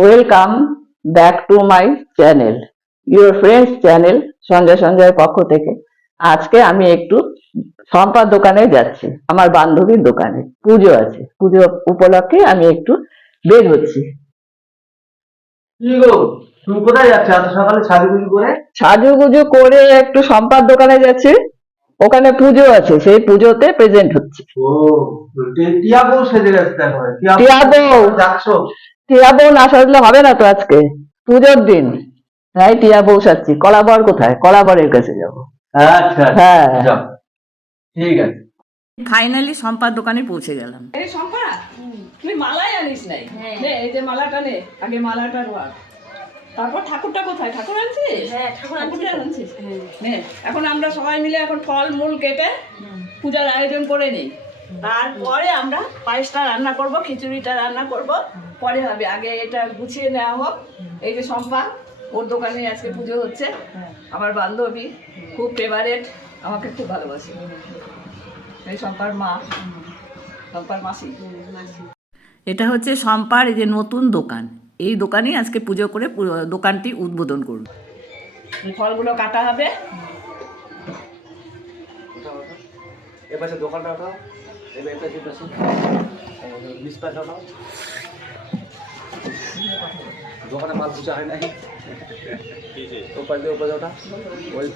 Welcome back to my channel, your friends channel Sanjay সঞ্জয়ের পক্ষ থেকে। আজকে আমি একটু শম্পার দোকানে যাচ্ছি, আমার বান্ধবীর দোকানে। পুজো আছে, পুজো উপলক্ষে আমি একটু বের হচ্ছি। কি গো, তুমি কোথায় যাচ্ছ এত সকালে সাজুগুজু করে? সাজুগুজু করে একটু শম্পার দোকানে যাচ্ছি, ওখানে পুজো আছে, সেই পুজোতে প্রেজেন্ট হচ্ছে। ও, টিয়া বউ সেজে গেছে দেখো। টিয়া বউ? যাচ্ছ? টিয়া বউ না সাজলে হবে না তো, আজকে পুজোর দিন। তাই টিয়া বউ সাজছি। কলাবর কোথায়? কলাবরের কাছে যাবো। আচ্ছা হ্যাঁ, যাও, ঠিক আছে। ফাইনালি শম্পার দোকানে পৌঁছে গেলাম। এই শম্পা, তুই মালাই আনিস নাই? নে, এই যে মালাটা নে, আগে মালাটা রোয়া। তারপর ঠাকুরটা কোথায়? ঠাকুর আনছিস? হ্যাঁ, ঠাকুরটা আনছিস। নে, এখন আমরা সবাই মিলে এখন ফল মূল কেটে পূজার আয়োজন করে নিই। তারপরে আমরা পায়েসটা রান্না করব, খিচুড়িটা রান্না করব, পরে হবে। আগে এটা গুছিয়ে নেওয়া হোক। এই যে শম্পা, ওর দোকানে আজকে পুজো হচ্ছে। আমার বান্ধবী, খুব ফেভারেট, আমাকে খুব ভালোবাসে। এই শম্পার মা, শম্পার মাসি। এটা হচ্ছে শম্পার এই যে নতুন দোকান, এই দোকানেই আজকে পুজো করে দোকানটি উদ্বোধন করব। ফলগুলো কাটা হবে। এপাশে দোকানটা ওঠাও, এবার এপাশে ওঠাও। দোকানে মাল পুজো হয় নাই, ওপাশ দিয়ে ওপাশে ওঠা, ওই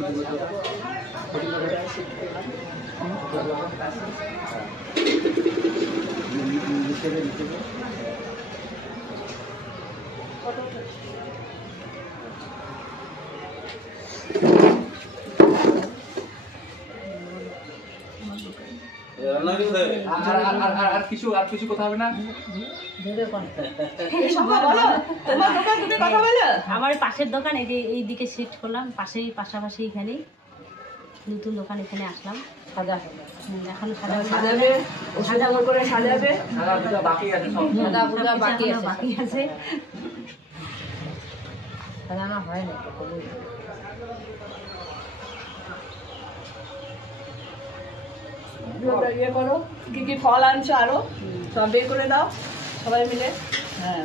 আর কিছু কথা হবে না। আমার পাশের দোকান, এই যে এইদিকে শিফট করলাম, পাশাপাশি এখানেই নতুন দোকান, এখানে আসলাম। এখনো সাজাবে, সাজাবো করে সাজাবে। বাকি আছে, সব বাকি আছে। সাজানো হয় না। ইয়ে করো, কি কি ফল আনছো আরো সব বের করে দাও সবাই মিলে। হ্যাঁ,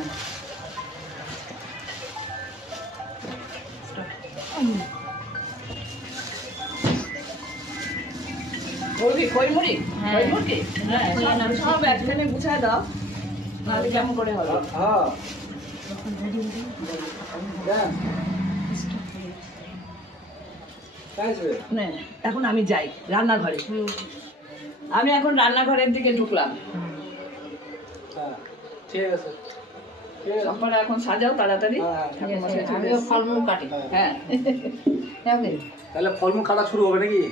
খইমুড়ি, খইমুড়ি, হ্যাঁ, সব একখানে গুছায় দাও, নাহলে কেমন করে হবে। নে, এখন আমি যাই রান্নাঘরে। আমি এখন রান্নাঘরের দিকে ঢুকলাম। ঠিক আছে, সবটা এখন সাজাও তাড়াতাড়ি। আমিও ফলমূল কাটি। হ্যাঁ, তাহলে ফলমূল কাটা শুরু হবে নাকি?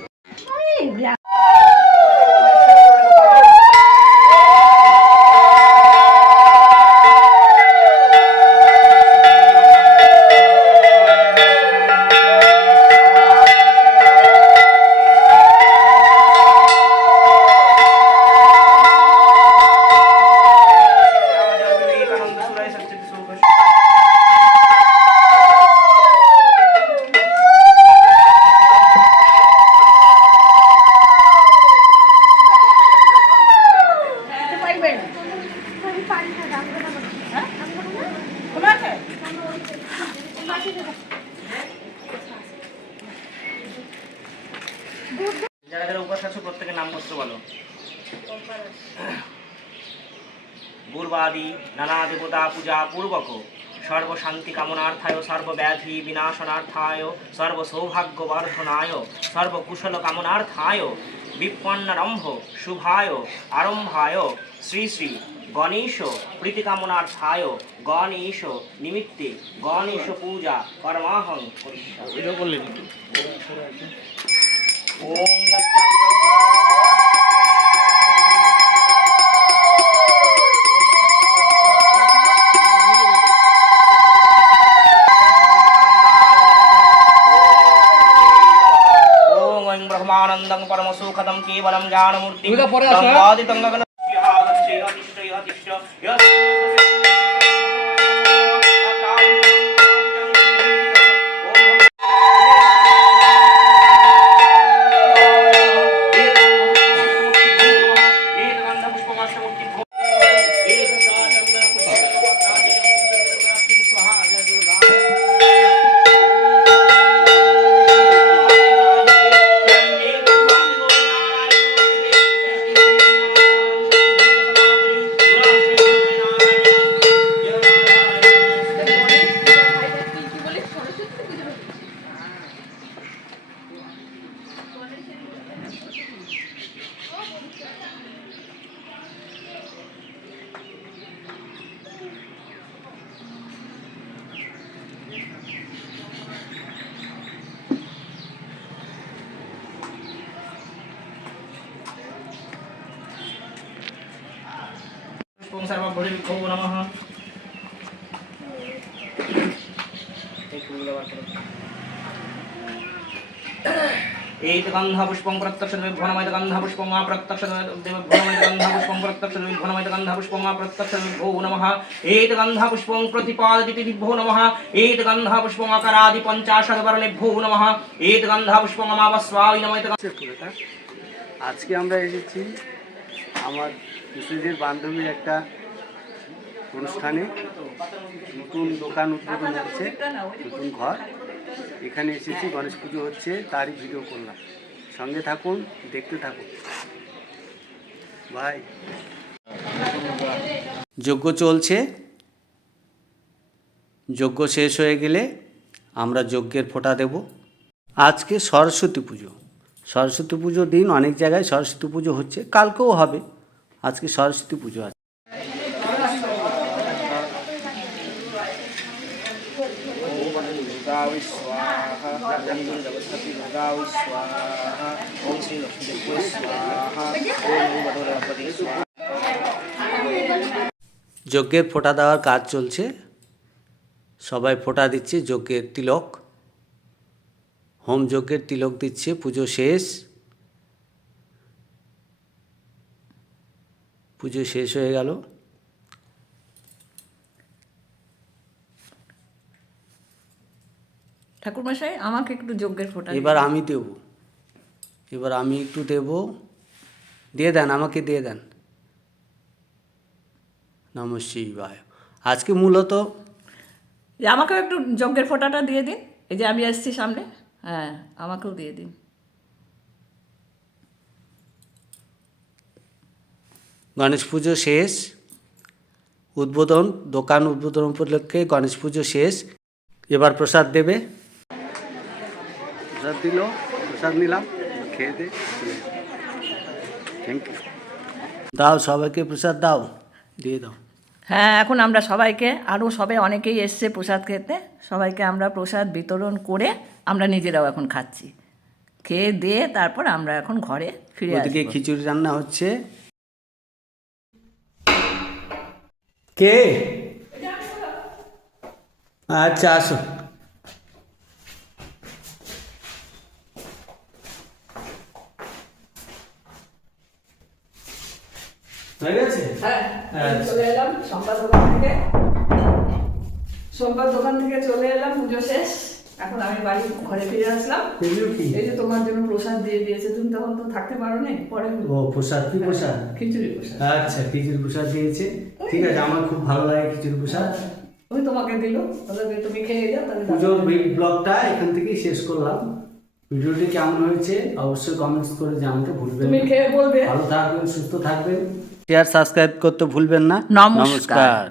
যারা যারা উপাস আছো প্রত্যেকের নাম গোত্র বলো। পূর্বাদি নানা দেবতা পূজা পূর্বক সর্বশান্তি কামনার্থায়, সর্বব্যাধি বিনাশনার্থায়, সর্বসৌভাগ্য বর্ধনায়, সর্বকুশল কামনার্থায়, বিপন্নারম্ভ শুভায় আরম্ভায় শ্রী শ্রী গণেশ প্রীতিকামনার্থায় গণেশ নিমিত্তে গণেশ পূজা কর্মাহং করিষ্যামি। ওম ব্রহ্মানন্দং পরমসুখদং কেবলম জ্ঞানমূর্তি তং গগন सर्वभूतेभ्यो नमः एतगन्धपुष्पं प्रत्यक्षदेवेभ्यो नमः एतगन्धपुष्पं अप्रत्यक्षदेवेभ्यो नमः एतगन्धपुष्पं प्रत्यक्षदेवेभ्यो नमः एतगन्धपुष्पं अप्रत्यक्षदेवेभ्यो नमः एतगन्धपुष्पं प्रतिपादितेभ्यो नमः एतगन्धपुष्पं अकारादि पञ्चाशद्वर्णेभ्यो नमः एतगन्धपुष्पं अमावस्याय नमः আজকে আমরা এসেছি আমার মিসেজের বান্ধবীর একটা অনুষ্ঠানে। নতুন দোকান উদ্বোধন হচ্ছে, নতুন ঘর। এখানে এসেছি, গণেশ পুজো হচ্ছে, তারই ভিডিও করলাম। সঙ্গে থাকুন, দেখতে থাকুন ভাই। যজ্ঞ চলছে, যজ্ঞ শেষ হয়ে গেলে আমরা যজ্ঞের ফোঁটা দেব। আজকে সরস্বতী পুজো, সরস্বতী পুজোর দিন অনেক জায়গায় সরস্বতী পুজো হচ্ছে, কালকেও হবে। আজকে সরস্বতী পুজো আছে। যজ্ঞের ফোঁটা দেওয়ার কাজ চলছে, সবাই ফোঁটা দিচ্ছে। যজ্ঞের তিলক, হোম যজ্ঞের তিলক দিচ্ছে। পুজো শেষ, পুজো শেষ হয়ে গেল। ঠাকুরমশাই আমাকে একটু যজ্ঞের ফোঁটা এবার আমি দেব, এবার আমি একটু দেব। দিয়ে দেন, আমাকে দিয়ে দেন। নমঃ শিবায়। আজকে মূলত যে আমাকেও একটু যজ্ঞের ফোঁটাটা দিয়ে দিন। এই যে আমি আসছি সামনে, হ্যাঁ আমাকেও দিয়ে দিন। গণেশ পুজো শেষ, উদ্বোধন, দোকান উদ্বোধন উপলক্ষে গণেশ পুজো শেষ। এবার প্রসাদ দেবে। প্রসাদ দিল, প্রসাদ নিলাম, খেয়ে দে। Thank you. দাও, সবাইকে প্রসাদ দাও, দিয়ে দাও। হ্যাঁ, এখন আমরা সবাইকে, আরও সবাই অনেকেই এসছে প্রসাদ খেতে, সবাইকে আমরা প্রসাদ বিতরণ করে আমরা নিজেরাও এখন খাচ্ছি। খেয়ে দিয়ে তারপর আমরা এখন ঘরে ফিরে ওদিকে আসবো। খিচুড়ি রান্না হচ্ছে। কে? আচ্ছা, আসো। হয়ে গেছে? হ্যাঁ, চলে এলাম সোমবার দোকান থেকে। সোমবার দোকান থেকে চলে এলাম, পুজো শেষ। এখন আমি বাড়ি ঘরে ফিরে আসলাম। এগুলো কি? এই যে তোমার জন্য প্রসাদ দিয়ে দিয়েছে, তুমি তখন তো থাকতে পারো নি, পরে ও প্রসাদ, কি প্রসাদ? খিচুড়ি প্রসাদ। আচ্ছা, খিচুড়ি প্রসাদ দিয়েছে। ঠিক আছে, আমার খুব ভালো লাগে খিচুড়ি প্রসাদ। ওই তোমাকে দিল, তাহলে তুমি খেয়ে যাও। তাহলে পুজোর ব্লগটা এখান থেকেই শেষ করলাম। ভিডিওটি কেমন হয়েছে অবশ্যই কমেন্টস করে জানাতে ভুলবেন তুমি না। খেয়ে বলবে। ভালো থাকবেন, সুস্থ থাকবেন, শেয়ার সাবস্ক্রাইব করতে ভুলবেন না। নমস্কার।